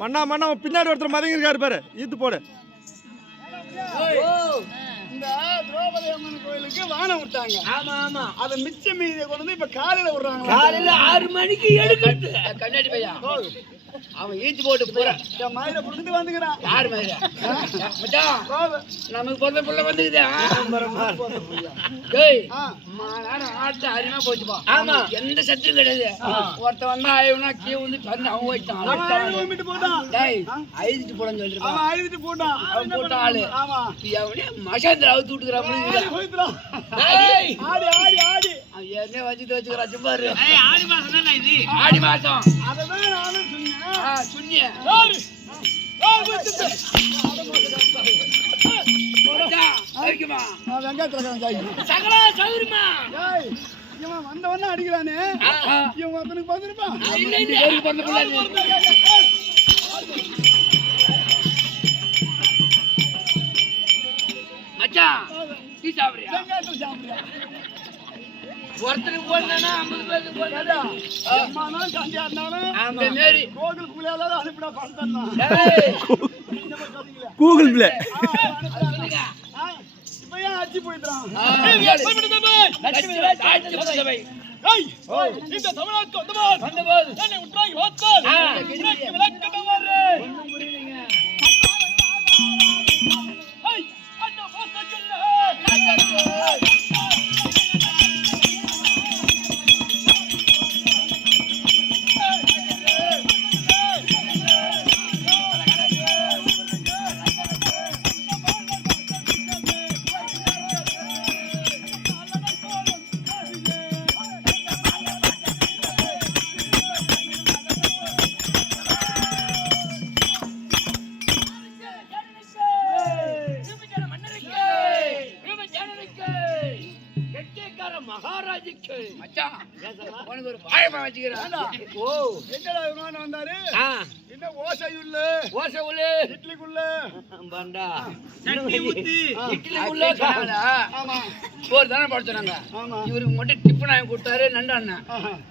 மண்ணா மண்ணா பின்னாடி ஒருத்தர் மதங்கி இருக்காரு பாரு, ஈத்து போடு. இந்த திரௌபதி அம்மன் கோயிலுக்கு வானம் விட்டாங்க. ஆமா ஆமா, அதை மிச்சம் மீதியை கொண்டு வந்து இப்ப காலையில விடுறாங்க. காலையில 6 மணிக்கு எடுக்கிறது. கண்ணாடி பையா அவன் ஈத்து போட்டு போறான். மயில புடிச்சு வந்துக்கிறான். யாரு மயில? மச்சான் நமக்கு பிறந்த புள்ள வந்துக்குது. டேய் ஆட்டு அருமையா போச்சுப்பா. ஆமா, எந்த சத்தும் கிடையாது. ஒருத்த வந்தா ஆயிவனா கீ வந்து பறந்து அவன் போயிட்டான். டேய் ஐதிட்டு போடான்னு சொல்லிருப்பான். ஐதிட்டு போட்டான். அவன் போட்ட ஆளு. ஆமா, அவனே மசாந்திர அவுத்து விட்டுக்கிறா. ஆடி ஆடி ஆடி என்ன வச்சுட்டு வச்சுக்கிறான். சும்மாரு ஆடி மாசம் தானே இது. ஆடி மாசம் அததான் நானும் சொன்னேன். சுண்ணிய சகலா சௌரியமா இவன் வந்தவன அடிக்கிறானே, இவன் ஒருத்தனுக்கு பார்த்துருப்பான். மச்சான் டீ சாப்பிடுறியா? ஒருத்தருக்கு போனா 50 பேருக்கு போனா சந்தியா இருந்தாலும் கோகுல் புள்ளையால அனுப்பிடா பணம். கூகுள் பிளே இப்ப ஏன் அடிச்சு போயிட்டான்? இந்த தமிழ்நாட்டுக்கு வந்தபோது என்னை உற்றாகி பார்த்தால் விளக்கமாறு மகாராஜுக்கு மச்சான் உனக்கு ஒரு பாயமா வச்சுக்கிறேன். ஓ என்னடா இவன் வந்தாரு? என்ன ஓசையுள்ள ஓசை உள்ளே இட்லிக்குள்ள பண்டா இட்லிக்குள்ள ஆமா சோறு தானே படுத்துறாங்க ஆமா இவருக்கு மட்டும் டிஃபன் வாங்கி கொடுத்தாரு நண்டு அண்ணன்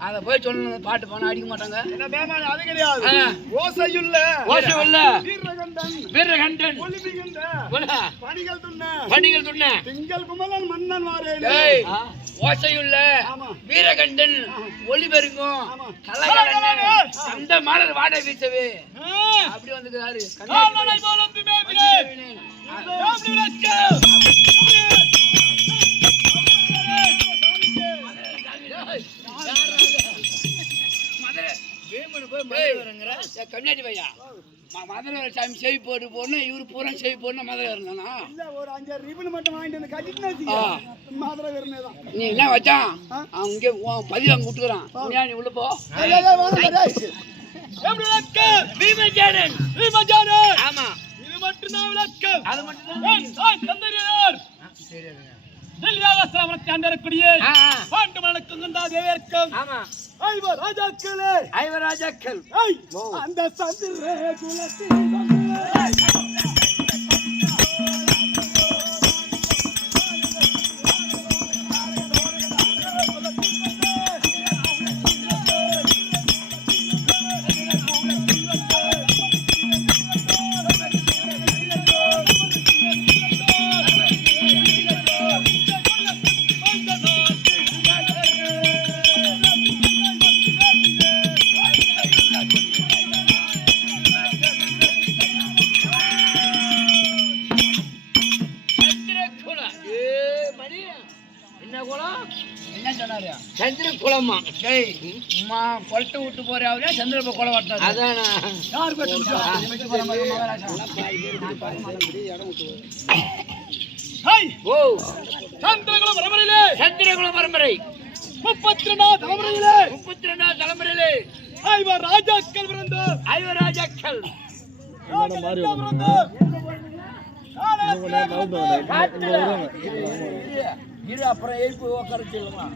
அதை போய் சொல்லணும் பாட்டு போனா அடிக்க மாட்டாங்க என்ன பேமா அது கிடையாது ஓசையுள்ள ஓசை உள்ள வீரகண்டன் வீரகண்டன் ஒலிபிகண்ட பணிகள் துண்ண பணிகள் துண்ண திங்கள் குமலன் மன்னன் வாரே ஓசையுள்ள ஆமா வீரகண்டன் ஒளி பெருங்கும் கலகலன்னு அந்த மாடல் வாடகை வீசவே அப்படி வந்துக்கிறாரு கம்யூனிட்டி பையா மதுரை சாமி செவி போட்டு போடணும் இவரு பூரா செவி போடணும் மதுரை வரணும்னா இல்ல ஒரு 5 ரிபன் மட்டும் வாங்கிட்டு வந்து கட்டிட்டு வச்சுக்க மதுரை வரனே தான் நீ என்ன வச்சான் அவன் இங்கே பதிவு அங்கே விட்டுக்கிறான் நீ உள்ள போ பீமஜானன் ஆமா இது மட்டும் தான் விளக்கம். அது மட்டும் தந்தையார் அண்டரக்கூடிய பாண்டு மணக்குங்கண்டா தேவேற்கம் ஆமா ஐவர் ராஜாக்களே ஐவராஜாக்கள் அந்த சந்திர குலத்தில் சந்திர குளமா அம்மா கொளத்தை விட்டு போறாவியா சந்திர குளம் வட்டாது அதானா சந்திரகுலம் பரம்பரையிலே சந்திரகுலம் பரம்பரை 32 தலைமுறையிலே 32 தலைமுறையிலே ஐவர் ராஜாக்கள் பிறந்த ஐவர் ராஜாக்கள் இரு அப்புறம் எழுப்பு உட்காரச்சுலாம்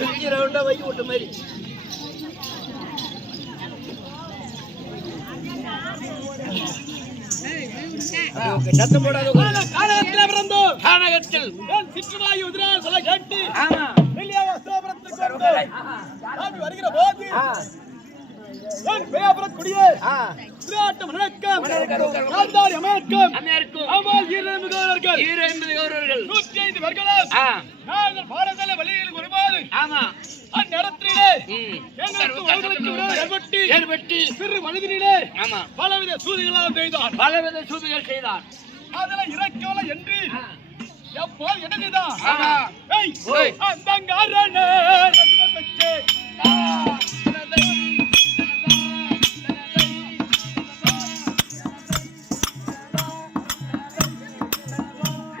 சுத்தி ரவுண்டா வை விட்ட மாதிரி சத்தம் போடாத காலகத்தில் பிறந்தோ கானகத்தில் சிற்றுமாயி உதிரா சொல்ல கேட்டு ஆமா வருகிற போது குடியே வணக்கம் அமெரிக்கும் ஆமால் 20 கௌரவர்கள் 20 கௌரவர்கள் 105 பேர்களும் நாங்கள் பாரதல வழியில் வரும்போது ஆமா அந்நேரத்திலே ஏற்பட்டு சிறு மனிதனிலே ஆமா பலவித சூதுகளால் செய்தான் பலவித சூதுகள் செய்தான் அதில் இறக்கவல என்று எப்போ என்ன செய்தான் ஓய் அந்தங்காரனே ரகுவர் பெற்றே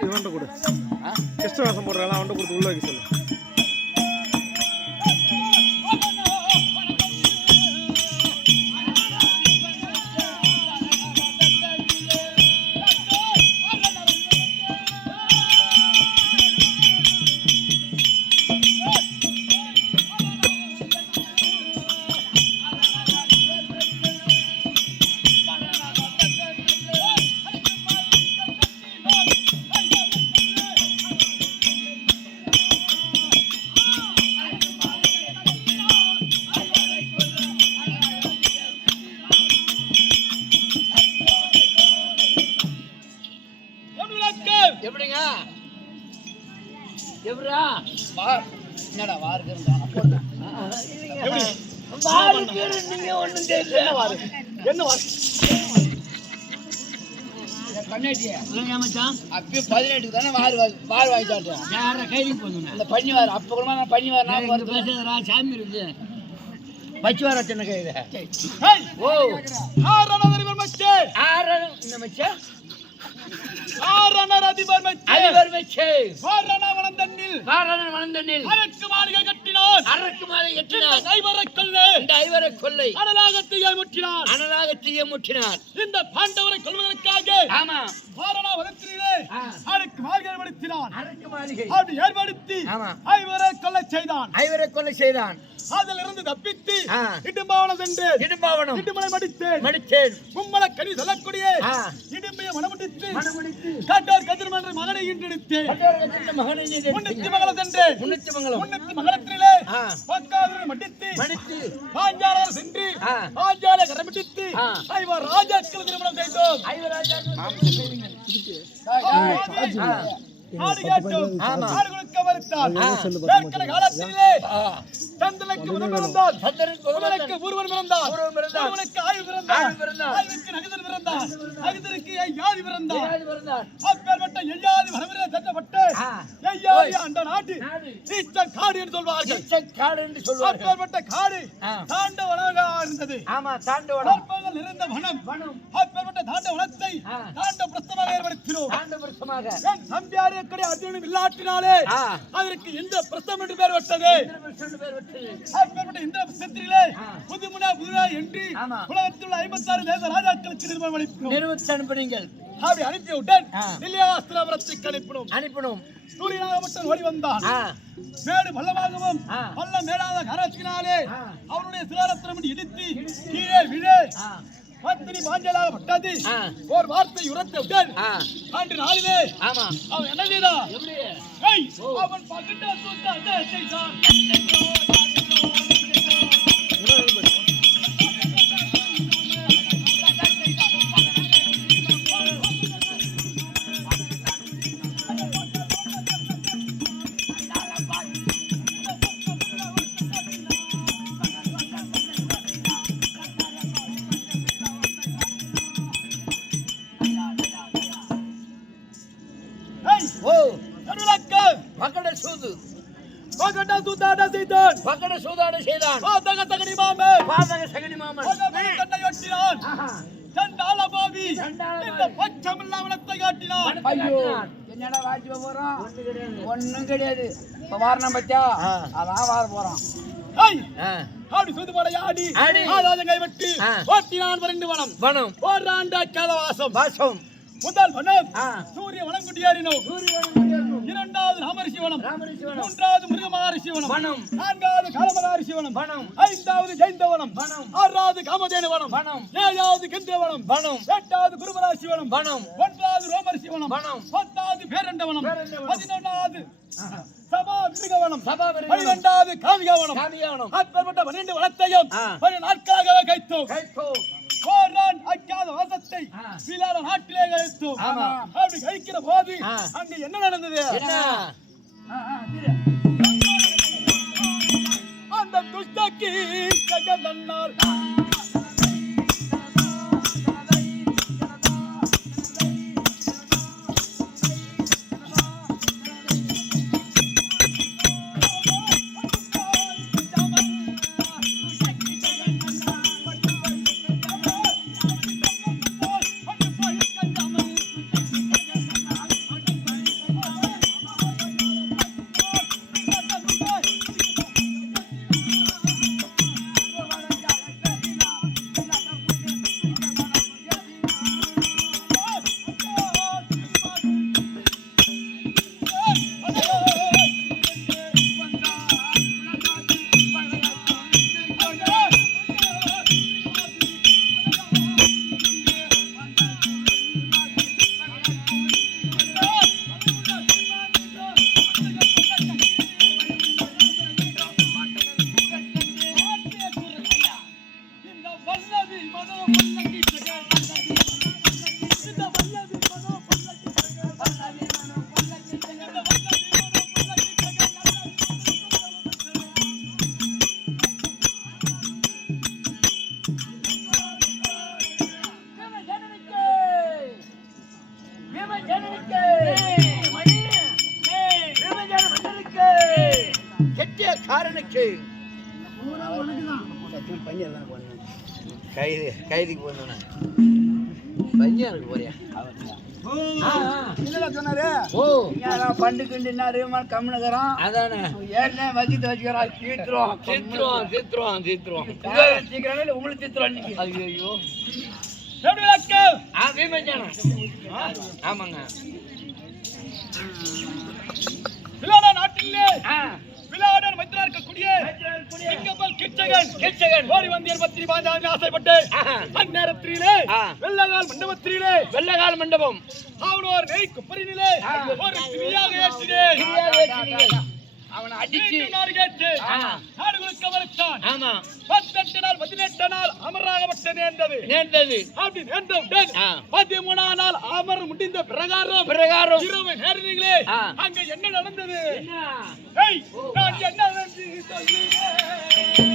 இவன்ட்ட கொடு கிருஷ்ணவாசம் போடுறாங்க அவன்கிட்ட கொடுத்து உள்ள வைக்க சொல்லு எப்படிங்க எப்படா என்னடா வாருக்கு நீங்க ஒண்ணும் தெரியல என்ன அப்பயே 18 தானே வார் வாங்கி சாப்பிட்டேன் இந்த பன்னி வார் அப்ப கூட நான் பன்னி வார் நான் பேசுறா சாமி இருக்கு பச்சி வார சின்ன கைது ஓ அதிபர் மச்சே இந்த மச்சே அதிபர் மச்சே வளந்தண்ணில் அரக்கு மாளிகை கட்டினான் ஐவரை கொல்ல அனலாக தீயை முற்றினார் இந்த பாண்டவரை கொல்வதற்காக ஆமா வாரணா வனத்திலே அருக்கு மாளிகை படுத்தினான் மாளிகை அப்படி ஏற்படுத்தி ஐவரை கொலை செய்தான் அதிலிருந்து தப்பித்து இடும்பாவனம் சென்றேன் இடுமலை மடித்தேன் கும்மல கனி சொல்லக்கூடிய இடும்பையை மனமுடித்து காட்டார் கதிர்மன்ற மகனை ஈன்றெடுத்தேன் முன்னூத்தி மங்கலம் சென்றேன் முன்னூத்தி மங்கலத்திலே பக்காவிரை மடித்து பாஞ்சாலம் சென்று பாஞ்சாலை கடமிடித்து ஐவர் ராஜாக்கள் திருமணம் செய்தோம் நாடு கேட்டோம் நாடு கொடுக்க மறுத்தார் ஏற்கனவே காலத்திலே சந்தனுக்கு பிறந்தார் சந்தனுக்கு ஒருவன் பிறந்தார் ஒருவனுக்கு ஆய்வு பிறந்தார் ஆய்வுக்கு நகுதன் பிறந்தார் நகுதனுக்கு ஐயாதி பிறந்தார் அப்பேற்பட்ட ஐயாதி வரவிலே தட்டப்பட்டு ஐயாதி அந்த நாட்டு ஈச்சக்காடு என்று சொல்வார்கள் அப்பேற்பட்ட காடு தாண்டவனாக இருந்தது கற்பங்கள் நிறைந்த வனம் அப்பேற்பட்ட தாண்டவனத்தை தாண்ட பிரஸ்தமாக ஏற்படுத்தினோம் என் தம்பியாரே அர்ஜுனன் வில்லாட்டினாலே அதற்கு இந்த பிரஸ்தம் என்று பெயர் பெற்றது இந்த பிரஸ்தத்திலே புதுமுனா என்று உலகத்தில் உள்ள 56 தேச ராஜாக்களுக்கு நிறுவனம் அனுப்பினீர்கள் அப்படி அனுப்பிவிட்டேன் நிலையாஸ்திரபுரத்துக்கு அனுப்பினோம் சூரியனாகப்பட்ட ஓடி வந்தான் மேடு பள்ளமாகவும் பள்ளம் மேலாத காரணத்தினாலே அவனுடைய சிலாரத்திரம் இடித்து கீழே விழே பத்தினி பாஞ்சலாக பட்டது ஒரு வார்த்தை உரத்த விட்டான் அன்று நாளிலே அவன் என்ன செய்தான் அவன் பகிட்ட செய்தான் பாதக தகடி மாமன் கண்ணை ஒட்டினான் சண்டால பாவி இந்த பச்சமில்லாமலத்தை காட்டினான் ஐயோ என்னடா வாஜ்ப போறோம் ஒண்ணும் கிடையாது இப்ப வாரணம் பச்சா அதான் வார போறோம் அப்படி சுதுமடை ஆடி ஆதாத கைவிட்டு ஓட்டினான் 2 வனம் ஓராண்டாக்காத வாசம் முதல் வனம் சூரிய வனங்குடியாரினோம் இரண்டாவது ராமரிஷி வனம் மூன்றாவது மிருகமகாரிஷி வனம் நான்காவது காலமகாரிஷி வனம் ஐந்தாவது ஜெயந்தவனம் ஆறாவது காமதேனு வனம் ஏழாவது கெந்திரவனம் எட்டாவது குருமராசி வனம் ஒன்பதாவது ரோமரிஷி வனம் பத்தாவது பேரண்டவனம் 11வது சபா மிருகவனம் 12வது காமிகாவனம் அப்பேற்பட்ட 12 வனத்தையும் 10 நாட்களாகவே கைத்தோம் போரான் அக்காத வாசத்தை சிலார நாட்டிலே கழித்தோம் அப்படி கழிக்கிற போது அங்க என்ன நடந்தது அந்த துஷ்டக்கு ககதன்னால் கைதுக்கு போனா பையன் இருக்கு போறியா என்னடா சொன்னாரு? பண்டுக்குண்டினாரு கம்முனுக்குறான். அதானே ஏற்கனவே வச்சுட்டு வச்சுக்கிறான். சீத்துருவோம் சீக்கிரம் உங்களுக்கு சீத்துருவோம். ஐயோ ஆமாங்க. விளையாட நாட்டிலே விளையாட மைத்திரா இருக்கக்கூடிய சிங்கப்பல் கிச்சகன் ஓடி வந்தியர் பத்திரி பாஞ்சாங்க ஆசைப்பட்டு அந்நேரத்திலே வெள்ளகால் மண்டபம் அவனோர் நெய் குப்பரினிலே ஒரு திரியாக ஏற்றினேன். அவனை அடிச்சு நாடு கொடுக்க வருத்தான். ஆமா 18 நாள் 18 நாள் அமராகப்பட்ட நேர்ந்தது. அப்படி நேர்ந்தவுடன் 13ஆம் நாள் அமர் முடிந்த பிரகாரம் இரவு நேரங்களே அங்க என்ன நடந்தது? நான் என்ன நடந்து சொல்லுவேன்?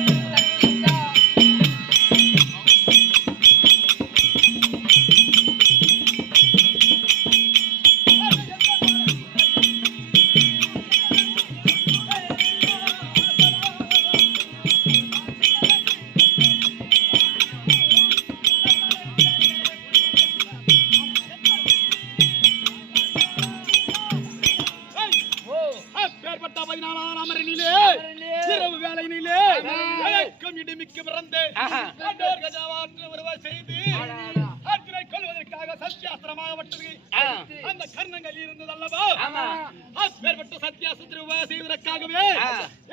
இரவு வேலையிலே இடிமிக்க பிறந்து செய்து ஆற்றினை கொள்வதற்காக சத்தியாஸ்திரமாகப்பட்டது அந்த கர்ணங்கள் இருந்தது அல்லவா? அப்பேற்பட்ட சத்தியாஸ்திரம் செய்வதற்காகவே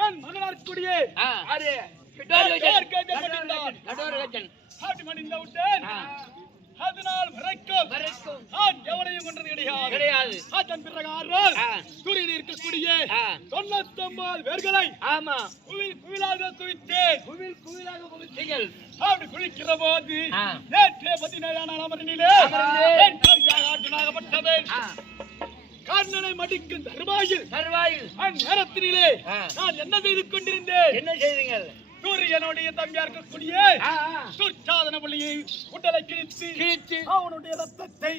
என் மகனார்க்குடிய அதனால் வரைக்கும் நான் எவனையும் கொண்டது கிடையாது. அதன் பிரகாரம் துரியில் இருக்கக்கூடிய 99 பேர்களை குவிலாக குவித்தேன். அப்படி குளிக்கிற போது நேற்றே 17ஆம் அமரினிலே ஆட்டனாகப்பட்டவன் கர்ணனை மடிக்கும் தருவாயில் அந்நேரத்திலே நான் என்ன செய்து கொண்டிருந்தேன்? என்ன செய்தீங்க? சூரியனுடைய தம்பியா இருக்கக்கூடிய துர்ச்சாதன புள்ளியை உடலை கிழித்து அவனுடைய ரத்தத்தை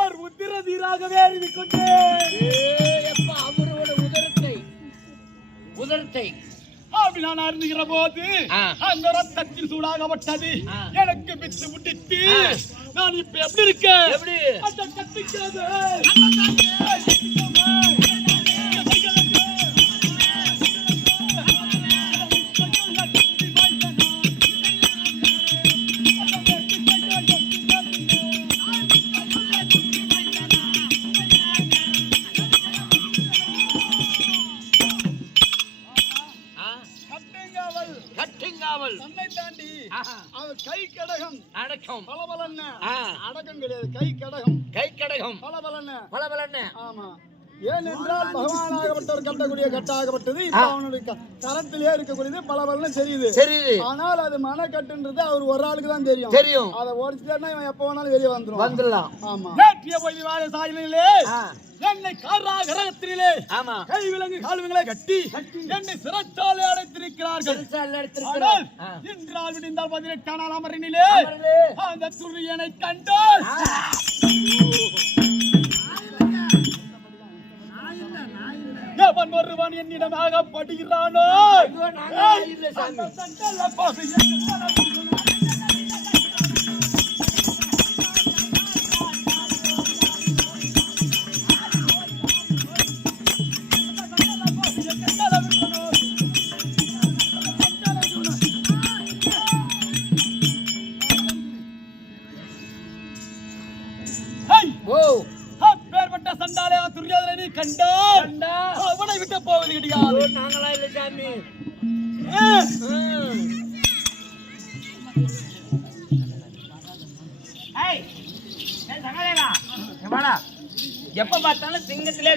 ஒரு உதிரதீராகவே அறிவி கொண்டேன். அவரோட உதரத்தை அப்படி நான் அறிந்துகிற போது அந்த ரத்தத்தில் சூடாகப்பட்டது எனக்கு பிச்சு முட்டித்து நான் இப்ப எப்படி இருக்கேன்? அந்த கத்திக்கிறது தன்னை தாண்டி அவர் கை கடகம் பலபலன்ன அடக்கம் கிடையாது. கை கடகம் பலபலன்ன. ஆமா, ஏனென்றால் பகவானாகப்பட்டவர் கட்டக்கூடிய கட்டாகப்பட்டது அவனுடைய கரத்திலே இருக்கக்கூடியது பலபலன்னு தெரியுது. ஆனால் அது மனக்கட்டுன்றது அவர் ஒரு ஆளுக்கு தான் தெரியும். அதை ஓடிச்சுட்டா இவன் எப்ப வேணாலும் வெளியே வந்துடலாம். ஆமா, நேற்றிய போய் வாழ சாயிலே என்னை காராகரகத்திலே கை விலங்கு கால் விலங்களை கட்டி என்னை சிறைச்சாலை அடைத்திருக்கிறார்கள். இன்றால் விடிந்தால் 18ஆம் நாள் அமரினிலே அந்த துரியனை கண்டால் எவன் ஒருவன் என்னிடமாக படுகிறானோ சண்டாலே துரியோதனை கண்டா அவனை விட்டு போவது கிடையாது. நாங்களா இல்ல சாமி. எப்ப பார்த்தாலும் திங்கத்திலே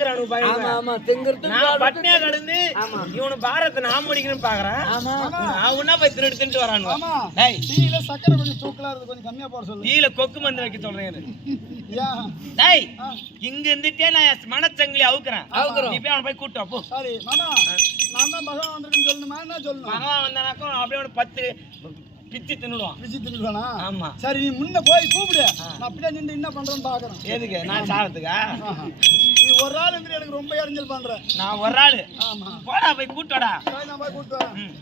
பட்னியா கடந்து இவனு பாரத்தை நான் முடிக்கணும்னு பாக்குறேன். அவனா போய் திருட்டு வரானு. சக்கரை கொஞ்சம் தூக்கலா இருக்கு, கொஞ்சம் கம்மியா போட சொல்லு. டீல கொக்கு மந்து வைக்க சொல்றேன். இங்க இருந்துட்டே நான் மனச்சங்கிலி அவுக்குறேன். நீ போய் அவனை போய் கூட்டு போ. சரி மாமா, நான் தான் பகவான் வந்திருக்கேன்னு சொல்லணுமா? என்ன சொல்லணும்? பகவான் வந்தானாக்கா அப்படியே 10 பிச்சு தின்னுடுவானா? ஆமா. சரி, நீ முன்ன போய் கூப்பிடு, நான் அப்படியே நின்று என்ன பண்றேன்னு பாக்குறேன். எதுக்கு? நான் சாவத்துக்கா? நீ ஒரு ஆள் இருந்து எனக்கு ரொம்ப இறஞ்சல் பண்ற. நான் ஒரு ஆளு. ஆமா, போடா போய் கூட்டோடா. சரி, நான் போய் கூட்டு வரேன்.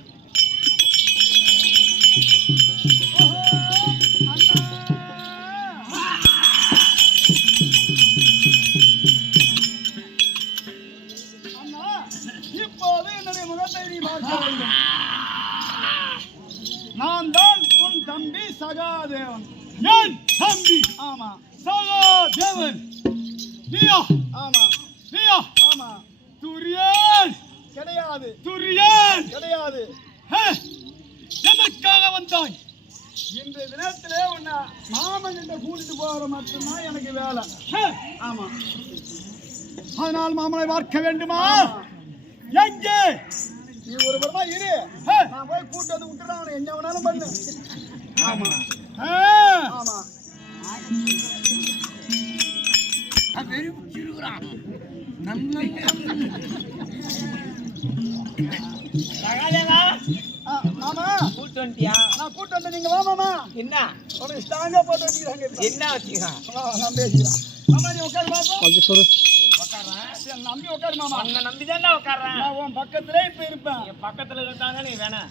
நான் தான் உன் தம்பி சகாதேவன். என் தம்பி? ஆமா. சகாதேவன் நீயா? ஆமா. நீயா? ஆமா. துரியன் கிடையாது. துரியன் கிடையாது. எதற்காக வந்தாய்? இன்றைய தினத்திலே உன்னை மாமன் கிட்ட கூட்டிட்டு போற மட்டும்தான் எனக்கு வேலை. ஆமா. அதனால் மாமனை பார்க்க வேண்டுமா? எங்கே? நீ ஒரு படமா இரு, நான் போய் கூட்டு வந்து விட்டுறேன். அவனை என்ன வேணாலும் பண்ணு. ஆமா. ஆமா. மாமா கூட்டு வந்துட்டியா? நான் கூட்டு வந்தேன். நீங்க வா மாமா. என்ன உனக்கு ஸ்ட்ராங்கா போட்டு வச்சுக்கிறாங்க. என்ன வச்சுக்கிறான்? நான் பேசிக்கிறேன். மாமா நீ உட்காரு பாப்பா. கொஞ்சம் சொல்லு. உட்கார்றேன். நம்பி உட்காரு மாமா. உன்னை நம்பி தானே உட்கார்றேன். நான் உன் பக்கத்திலே இப்ப இருப்பேன். என் பக்கத்துல இருந்தாங்க நீ வேணாம்.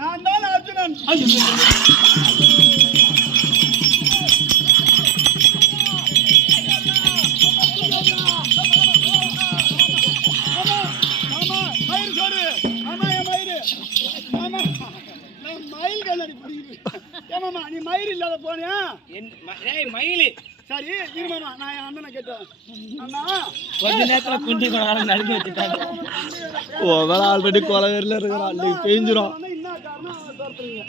நான் தான் அர்ஜுனன். ஏமாமா நீ மயில் இல்லாத போனியா? மயில் சரி இருமாமா. நான் என் அண்ணனை கேட்டேன். அண்ணா கொஞ்ச நேரத்துல குண்டி கொண்டாட நடுக்க வச்சுட்டாங்க. ஆல்ரெடி கொலவெறில இருக்கிறான். பேஞ்சிரும். என்ன காரணம் அவன் தோத்துறீங்க?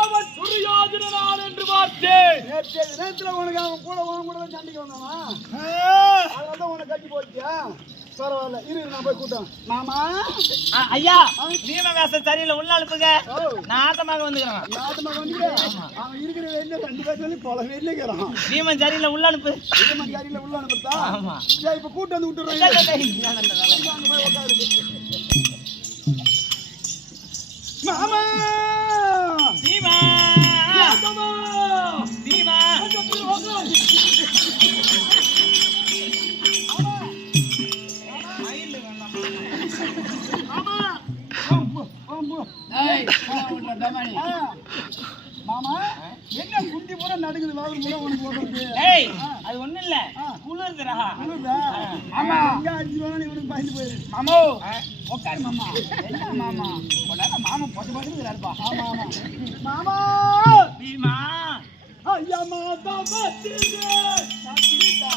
அவன் துரியோதனன் என்று பார்த்தேன். நேற்றைய நேரத்துல உனக்கு அவன் கூட உன் கூட சண்டைக்கு வந்தானா? அதான் உனக்கு கட்டி போச்சியா? பரவாயில்ல இரு, நான் போய் கூட்டம். மாமா ஐயா நீம வேஷம் சரியில்லை, உள்ள அனுப்புங்க. நான் ஆட்டமாக வந்துக்கிறேன். ஆட்டமாக வந்துக்கிறேன். அவன் இருக்கிற வெளியில 2 பேர் சொல்லி பல வெளியில இருக்கிறான். நீமன் சரியில்லை, உள்ள அனுப்பு. நீமன் சரியில்லை, உள்ள அனுப்புதா? ஆமா. சரி இப்ப கூட்டம் வந்து விட்டுறேன். மாமா நீமா நீமா மாமா என்ன குண்டி பூரா நடுக்குது? உனக்கு போடுறது அது ஒண்ணும் இல்ல, குளிர்துடா. ஆமா எங்க அடிச்சுவானா நீ உனக்கு பயந்து போயிரு. மாமா உட்காரு மாமா. என்ன மாமா மாமா பொட்டு போட்டு இருப்பா. ஆமா ஆமா மாமா பீமா ஐயா மாதா பத்திரே சாத்திட்டா.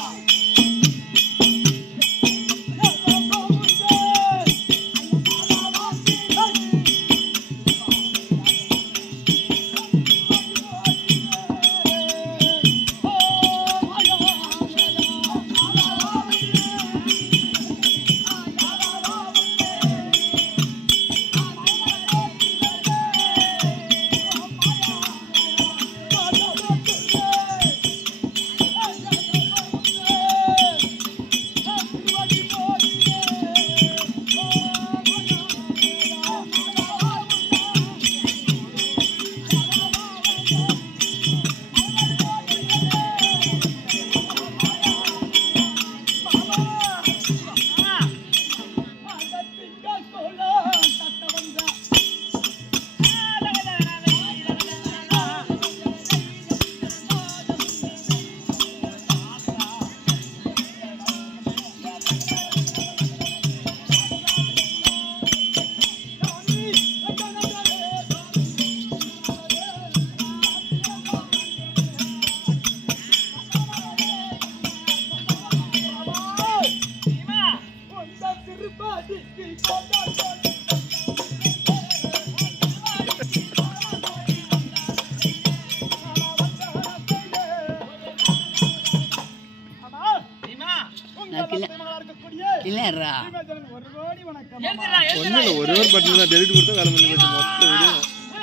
ஒரே ஒரு பட்டன் தான் டெலிட் கொடுத்தா வேலை பண்ணி மொத்தம்